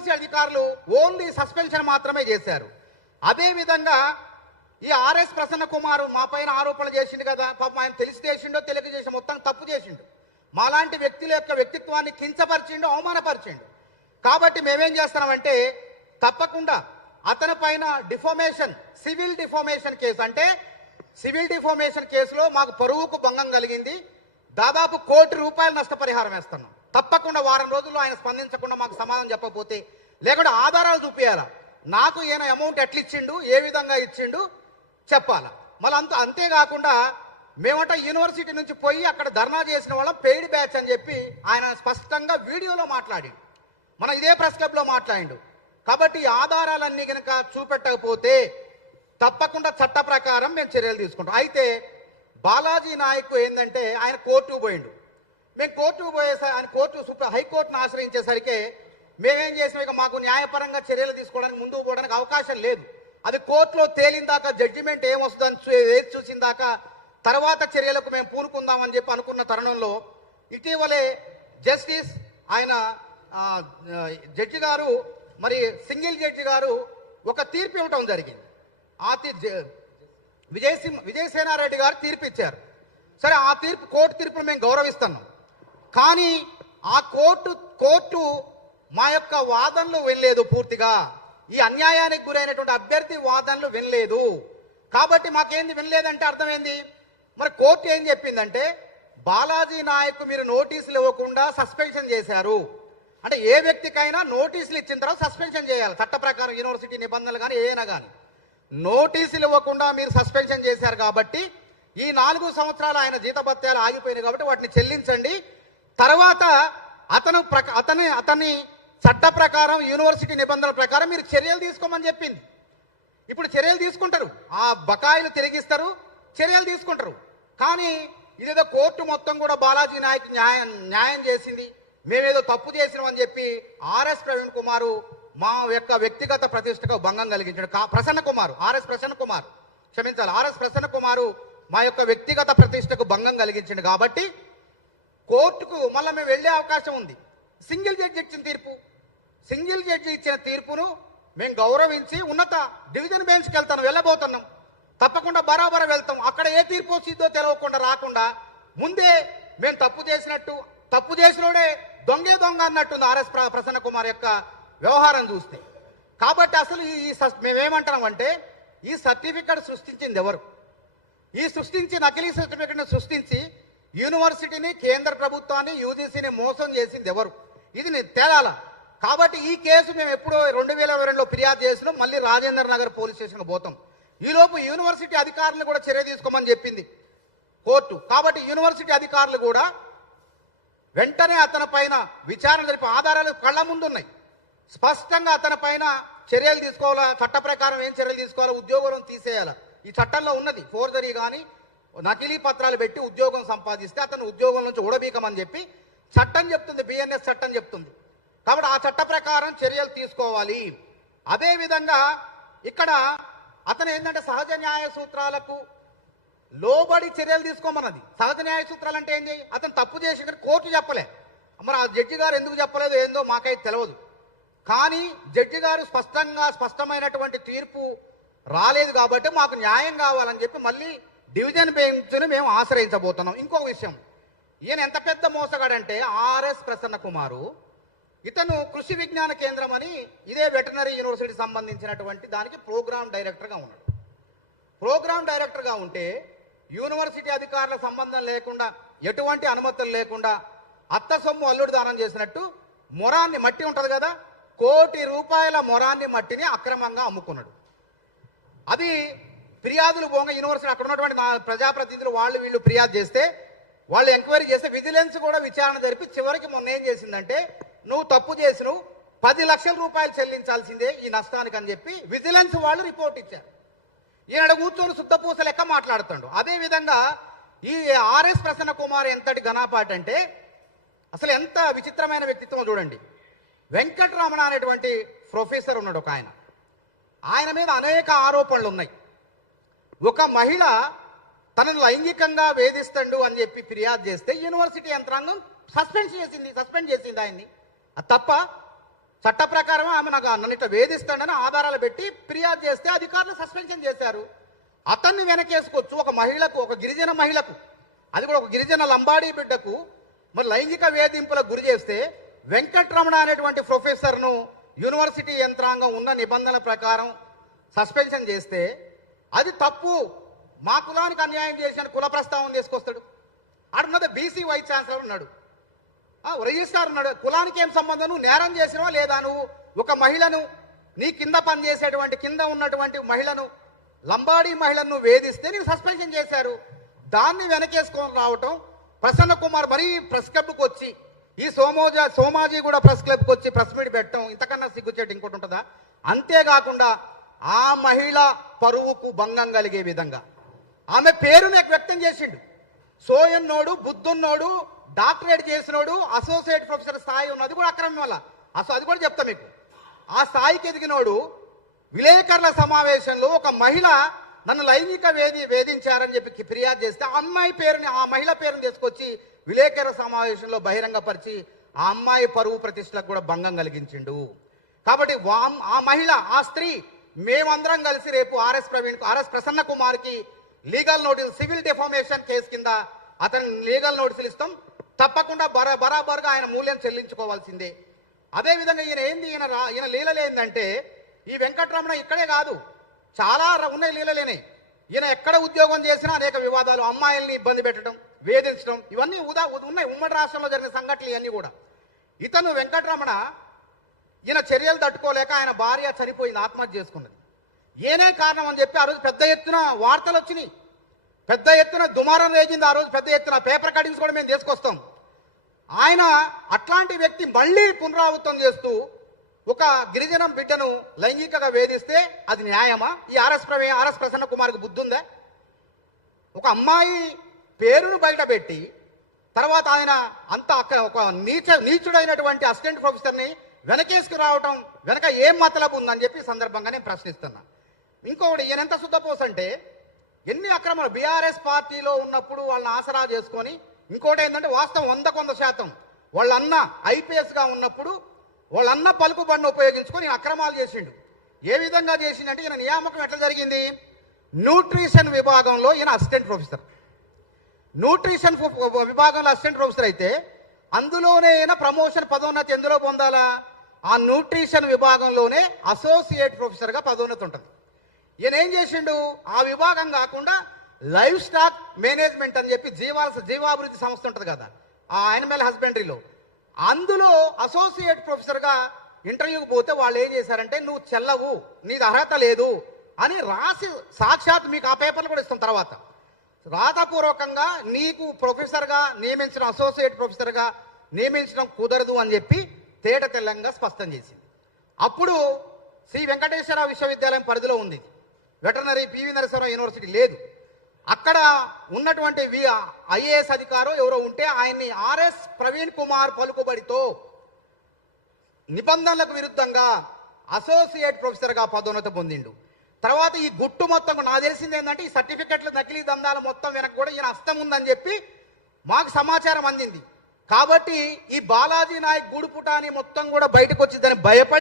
University అధికారులు only suspension మాత్రమే చేశారు. అదేవిధంగా ఈ ఆర్ఎస్ ప్రసన్న కుమార్ మా పైన ఆరోపణలు చేసిండు కదా, పాపం ఆయన తెలిసి చేసిండో తెలియక చేసిండో మొత్తం తప్పు చేసిండు. మాలాంటి వ్యక్తుల యొక్క వ్యక్తిత్వాన్ని కించపరిచిండు, అవమానపరిచిండు. కాబట్టి మేమేం చేస్తున్నామంటే తప్పకుండా అతని పైన డిఫామేషన్, సివిల్ డిఫామేషన్ కేసు, అంటే సివిల్ డిఫామేషన్ కేసులో మాకు పరువుకు భంగం కలిగింది, దాదాపు ₹1 కోటి నష్టపరిహారం వేస్తున్నాం. తప్పకుండా వారం రోజుల్లో ఆయన స్పందించకుండా మాకు సమాధానం చెప్పకపోతే, లేకుంటే ఆధారాలు చూపించాలా, నాకు ఈయన అమౌంట్ ఎట్లా ఇచ్చిండు, ఏ విధంగా ఇచ్చిండు చెప్పాలా. మళ్ళీ అంతేకాకుండా మేమంట యూనివర్సిటీ నుంచి పోయి అక్కడ ధర్నా చేసిన వాళ్ళం పెయిడ్ బ్యాచ్ అని చెప్పి ఆయన స్పష్టంగా వీడియోలో మాట్లాడి, మనం ఇదే ప్రెస్ క్లబ్లో మాట్లాడిండు. కాబట్టి ఈ ఆధారాలన్నీ కనుక చూపెట్టకపోతే తప్పకుండా చట్ట ప్రకారం మేము చర్యలు తీసుకుంటాం. అయితే బాలాజీ నాయక్ ఏంటంటే ఆయన కోర్టుకు పోయిండు. మేము కోర్టుకు పోయేసరి ఆయన హైకోర్టును ఆశ్రయించేసరికి మేమేం చేసినాం, ఇక మాకు న్యాయపరంగా చర్యలు తీసుకోవడానికి ముందుకు పోవడానికి అవకాశం లేదు. అది కోర్టులో తేలిందాకా, జడ్జిమెంట్ ఏమొస్తుందని వేచి చూసిన దాకా తర్వాత చర్యలకు మేము పూనుకుందామని చెప్పి అనుకున్న తరుణంలో ఇటీవలే జస్టిస్ ఆయన జడ్జి గారు, మరి సింగిల్ జడ్జి గారు ఒక తీర్పు ఇవ్వటం జరిగింది. ఆ విజయసేనారెడ్డి గారు తీర్పు ఇచ్చారు. సరే, ఆ తీర్పు కోర్టు తీర్పును మేము గౌరవిస్తున్నాం. కానీ ఆ కోర్టు మా యొక్క వాదనలు వినలేదు. పూర్తిగా ఈ అన్యాయానికి గురైనటువంటి అభ్యర్థి వాదనలు వినలేదు. కాబట్టి మాకేంది వినలేదంటే అర్థమైంది, మరి కోర్టు ఏం చెప్పిందంటే బాలాజీ నాయక్ మీరు నోటీసులు ఇవ్వకుండా సస్పెన్షన్ చేశారు. అంటే ఏ వ్యక్తికైనా నోటీసులు ఇచ్చిన తర్వాత సస్పెన్షన్ చేయాలి చట్ట ప్రకారం, యూనివర్సిటీ నిబంధనలు కానీ ఏదైనా కానీ. నోటీసులు ఇవ్వకుండా మీరు సస్పెన్షన్ చేశారు కాబట్టి ఈ 4 సంవత్సరాలు ఆయన జీతభత్యాలు ఆగిపోయినాయి కాబట్టి వాటిని చెల్లించండి. తర్వాత అతని చట్ట ప్రకారం, యూనివర్సిటీ నిబంధనల ప్రకారం మీరు చర్యలు తీసుకోమని చెప్పింది. ఇప్పుడు చర్యలు తీసుకుంటారు, ఆ బకాయిలు తిరిగిస్తారు, చర్యలు తీసుకుంటారు. కానీ ఇదేదో కోర్టు మొత్తం కూడా బాలాజీ నాయక్ న్యాయం చేసింది, మేమేదో తప్పు చేసినామని చెప్పి ఆర్ఎస్ ప్రవీణ్ కుమారు మా యొక్క వ్యక్తిగత ప్రతిష్టకు భంగం కలిగించాడు. ఆర్ఎస్ ప్రసన్న కుమారు మా యొక్క వ్యక్తిగత ప్రతిష్టకు భంగం కలిగించాడు. కాబట్టి కోర్టుకు మళ్ళీ మేము వెళ్ళే అవకాశం ఉంది. సింగిల్ జడ్జి ఇచ్చిన తీర్పును మేము గౌరవించి ఉన్నత డివిజన్ బెంచ్కి వెళ్ళబోతున్నాం. తప్పకుండా బరాబర వెళ్తాం. అక్కడ ఏ తీర్పు వచ్చిందో తెలియకుండా రాకుండా ముందే మేము తప్పు చేసినోడే దొంగ అన్నట్టుంది ఆర్ఎస్ ప్రసన్న కుమార్ యొక్క వ్యవహారం చూస్తే. కాబట్టి అసలు మేమేమంటున్నామంటే ఈ సర్టిఫికెట్ సృష్టించింది ఎవరు? ఈ నకిలీ సర్టిఫికెట్ను సృష్టించి యూనివర్సిటీని, కేంద్ర ప్రభుత్వాన్ని, యూజీసీని మోసం చేసింది ఎవరు? ఇది తేలాల. కాబట్టి ఈ కేసు మేము ఎప్పుడో 2022లో ఫిర్యాదు చేసినాం. మళ్ళీ రాజేంద్ర నగర్ పోలీస్ స్టేషన్కి పోతాం. ఈలోపు యూనివర్సిటీ అధికారులను కూడా చర్య తీసుకోమని చెప్పింది కోర్టు. కాబట్టి యూనివర్సిటీ అధికారులు కూడా వెంటనే అతని పైన విచారణ జరిపి, ఆధారాలు కళ్ళ ముందున్నాయి, స్పష్టంగా అతని పైన చర్యలు తీసుకోవాలా, చట్ట ప్రకారం ఏం చర్యలు తీసుకోవాలా, ఉద్యోగులను తీసేయాలా. ఈ చట్టంలో ఉన్నది. ఫోర్జరీ కానీ నకిలీ పత్రాలు పెట్టి ఉద్యోగం సంపాదిస్తే అతను ఉద్యోగం నుంచి ఊడబీకమని చెప్పి చట్టం చెప్తుంది, బిఎన్ఎస్ చట్టం చెప్తుంది. కాబట్టి ఆ చట్ట ప్రకారం చర్యలు తీసుకోవాలి. అదేవిధంగా ఇక్కడ అతను ఏంటంటే సహజ న్యాయ సూత్రాలకు లోబడి చర్యలు తీసుకోమన్నది. సహజ న్యాయ సూత్రాలు అంటే ఏంటి? అతను తప్పు చేసి కోర్టు చెప్పలే, మరి ఆ జడ్జి గారు ఎందుకు చెప్పలేదు ఏందో మాకైతే తెలియదు. కానీ జడ్జి గారు స్పష్టమైనటువంటి తీర్పు రాలేదు కాబట్టి మాకు న్యాయం కావాలని చెప్పి మళ్ళీ డివిజన్ బెంచ్ను మేము ఆశ్రయించబోతున్నాం. ఇంకొక విషయం, ఈయన ఎంత పెద్ద మోసగాడంటే ఆర్ఎస్ ప్రసన్న కుమారు, ఇతను కృషి విజ్ఞాన కేంద్రం అని ఇదే వెటనరీ యూనివర్సిటీ సంబంధించినటువంటి దానికి ప్రోగ్రామ్ డైరెక్టర్గా ఉన్నాడు. ప్రోగ్రామ్ డైరెక్టర్గా ఉంటే యూనివర్సిటీ అధికారుల సంబంధం లేకుండా, ఎటువంటి అనుమతులు లేకుండా అత్త సొమ్ము అల్లుడు దానం చేసినట్టు మొరాన్ని, మట్టి ఉంటుంది కదా, ₹1 కోటి మట్టిని అక్రమంగా అమ్ముకున్నాడు. అది ఫిర్యాదులు పోగా యూనివర్సిటీ అక్కడ ఉన్నటువంటి ప్రజాప్రతినిధులు వీళ్ళు ఫిర్యాదు చేస్తే, వాళ్ళు ఎంక్వైరీ చేస్తే విజిలెన్స్ కూడా విచారణ జరిపి చివరికి మొన్న ఏం చేసిందంటే, నువ్వు తప్పు చేసి ₹10 లక్షలు చెల్లించాల్సిందే ఈ నష్టానికి అని చెప్పి విజిలెన్స్ వాళ్ళు రిపోర్ట్ ఇచ్చారు. ఈయన కూర్చొని శుద్ధపూస లెక్క మాట్లాడుతాడు. అదేవిధంగా ఈ ఆర్ఎస్ ప్రసన్న కుమార్ ఎంతటి ఘనాపాటి అంటే అసలు ఎంత విచిత్రమైన వ్యక్తిత్వం చూడండి. వెంకటరమణ అనేటువంటి ప్రొఫెసర్ ఉన్నాడు ఒక ఆయన మీద అనేక ఆరోపణలు ఉన్నాయి. ఒక మహిళ తనను లైంగికంగా వేధిస్తాడు అని చెప్పి ఫిర్యాదు చేస్తే యూనివర్సిటీ యంత్రాంగం సస్పెండ్ చేసింది ఆయన్ని. అది తప్ప చట్ట ప్రకారం ఆమె నన్ను ఇట్లా వేధిస్తాడని ఆధారాలు పెట్టి ఫిర్యాదు చేస్తే అధికారులు సస్పెన్షన్ చేశారు. అతన్ని వెనకేసుకోవచ్చు. ఒక మహిళకు, ఒక గిరిజన మహిళకు, అది కూడా ఒక గిరిజన లంబాడీ బిడ్డకు మరి లైంగిక వేధింపులకు గురి చేస్తే వెంకట్రమణ అనేటువంటి ప్రొఫెసర్ను యూనివర్సిటీ యంత్రాంగం ఉన్న నిబంధనల ప్రకారం సస్పెన్షన్ చేస్తే అది తప్పు, మా కులానికి అన్యాయం చేసిన కుల ప్రస్తావన తీసుకొస్తాడు. ఆడున్నది బీసీ వైస్ ఛాన్సలర్ ఉన్నాడు, రిజిస్ట్రార్ ఉన్నాడు. కులానికి ఏం సంబంధం? నువ్వు నేరం చేసినవా లేదా? నువ్వు ఒక మహిళను, నీ కింద పనిచేసేటువంటి కింద ఉన్నటువంటి మహిళను, లంబాడీ మహిళను వేధిస్తే నేను సస్పెన్షన్ చేశారు. దాన్ని వెనకేసుకొని రావటం, ప్రసన్న కుమార్ మరీ ప్రెస్ క్లబ్కి వచ్చి, ఈ సోమాజీ కూడా ప్రెస్ క్లబ్కి వచ్చి ప్రెస్ మీట్ పెట్టడం ఇంతకన్నా సిగ్గుచేటు ఇంకోటి ఉంటుందా? అంతేకాకుండా ఆ మహిళ పరువుకు భంగం కలిగే విధంగా ఆమె పేరుని వ్యక్తం చేసిండు. సోయన్నోడు, బుద్ధున్నోడు, డాక్టరేట్ చేసినోడు, అసోసియేట్ ప్రొఫెసర్ స్థాయి ఉన్నది కూడా అక్రమం వల్ల. అది కూడా చెప్తా మీకు. ఆ స్థాయికి ఎదిగినోడు విలేకరుల సమావేశంలో ఒక మహిళ నన్ను లైంగిక వేధించారని చెప్పి ఫిర్యాదు చేస్తే ఆ మహిళ పేరుని తీసుకొచ్చి విలేకరుల సమావేశంలో బహిరంగపరిచి ఆ అమ్మాయి పరువు ప్రతిష్టలకు కూడా భంగం కలిగించిండు. కాబట్టి ఆ మహిళ, ఆ స్త్రీ, మేమందరం కలిసి రేపు ఆర్ఎస్ ప్రసన్న కుమార్కి legal notice, civil defamation case కింద అతని లీగల్ నోటీసులు ఇస్తాం. తప్పకుండా బరాబర్గా ఆయన మూల్యం చెల్లించుకోవాల్సిందే. అదేవిధంగా ఈయన లీలలు ఏంటంటే, ఈ వెంకటరమణ ఇక్కడే కాదు, చాలా ఉన్నాయి లీలలేనే. ఈయన ఎక్కడ ఉద్యోగం చేసినా అనేక వివాదాలు, అమ్మాయిల్ని ఇబ్బంది పెట్టడం, వేధించడం, ఇవన్నీ ఉన్నాయి. ఉమ్మడి రాష్ట్రంలో జరిగిన సంఘటనలు ఇవన్నీ కూడా. ఇతను వెంకటరమణ ఈయన చర్యలు తట్టుకోలేక ఆయన భార్య చనిపోయింది, ఆత్మహత్య చేసుకున్నది. ఏనే కారణం అని చెప్పి ఆ రోజు పెద్ద ఎత్తున వార్తలు వచ్చినాయి, పెద్ద ఎత్తున దుమారం రేగింది. ఆ రోజు పెద్ద ఎత్తున పేపర్ కటింగ్స్ కూడా మేము తీసుకొస్తాం. ఆయన అట్లాంటి వ్యక్తి మళ్ళీ పునరావృతం చేస్తూ ఒక గిరిజన బిడ్డను లైంగికంగా వేధిస్తే అది న్యాయమా? ఈ ఆర్ఎస్ ప్రసన్న కుమార్కి బుద్ధి ఉందా? ఒక అమ్మాయి పేరును బయటపెట్టి తర్వాత ఆయన అంతా అక్కడ ఒక నీచుడైనటువంటి అసిస్టెంట్ ప్రొఫెసర్ని వెనకేసుకు రావటం వెనక ఏం మతలబు ఉందని చెప్పి సందర్భంగా నేను ప్రశ్నిస్తున్నా. ఇంకొకటి, ఈయన ఎంత శుద్ధపోసంటే ఎన్ని అక్రమాలు బీఆర్ఎస్ పార్టీలో ఉన్నప్పుడు వాళ్ళని ఆసరా చేసుకొని, ఇంకోటి ఏంటంటే వాస్తవం 100% వాళ్ళ అన్న ఐపీఎస్గా ఉన్నప్పుడు వాళ్ళ అన్న పలుకుబడిని ఉపయోగించుకొని అక్రమాలు చేసిండు. ఏ విధంగా చేసిండంటే, ఈయన నియామకం ఎట్లా జరిగింది? న్యూట్రిషన్ విభాగంలో ఈయన అసిస్టెంట్ ప్రొఫెసర్, న్యూట్రిషన్ విభాగంలో అసిస్టెంట్ ప్రొఫెసర్ అయితే అందులోనే ఈయన ప్రమోషన్ పదోన్నతి ఎందులో పొందాలా? ఆ న్యూట్రిషన్ విభాగంలోనే అసోసియేట్ ప్రొఫెసర్గా పదోన్నతి ఉంటుంది. ఈయన ఏం చేసిండు? ఆ విభాగం కాకుండా లైవ్ స్టాక్ మేనేజ్మెంట్ అని చెప్పి జీవాభివృద్ధి సంస్థ ఉంటుంది కదా, ఆ యానిమల్ హస్బెండరీలో, అందులో అసోసియేట్ ప్రొఫెసర్గా ఇంటర్వ్యూకి పోతే వాళ్ళు ఏం చేశారంటే, నువ్వు చెల్లవు, నీది అర్హత లేదు అని రాసి సాక్షాత్ మీకు ఆ పేపర్లు కూడా ఇస్తాం తర్వాత రాతపూర్వకంగా నీకు ప్రొఫెసర్గా నియమించడం, అసోసియేట్ ప్రొఫెసర్గా నియమించడం కుదరదు అని చెప్పి తేట తెల్లంగా స్పష్టం చేసింది. అప్పుడు శ్రీ వెంకటేశ్వర విశ్వవిద్యాలయం పరిధిలో ఉంది, వెటర్నరీ పివి నరసింహరావు యూనివర్సిటీ లేదు. అక్కడ ఉన్నటువంటి ఐఏఎస్ అధికారు ఎవరో ఉంటే ఆయన్ని ఆర్ఎస్ ప్రవీణ్ కుమార్ పలుకుబడితో నిబంధనలకు విరుద్ధంగా అసోసియేట్ ప్రొఫెసర్గా పదోన్నతి పొందిండు. తర్వాత ఈ గుట్టు మొత్తం నాకు తెలిసింది ఏంటంటే, ఈ సర్టిఫికెట్లు నకిలీ దందాల మొత్తం వెనక కూడా ఈయన హస్తం ఉందని చెప్పి మాకు సమాచారం అందింది. కాబట్టి ఈ బాలాజీ నాయక్ గూడుపుటాని మొత్తం కూడా బయటకు వచ్చిందని భయపడి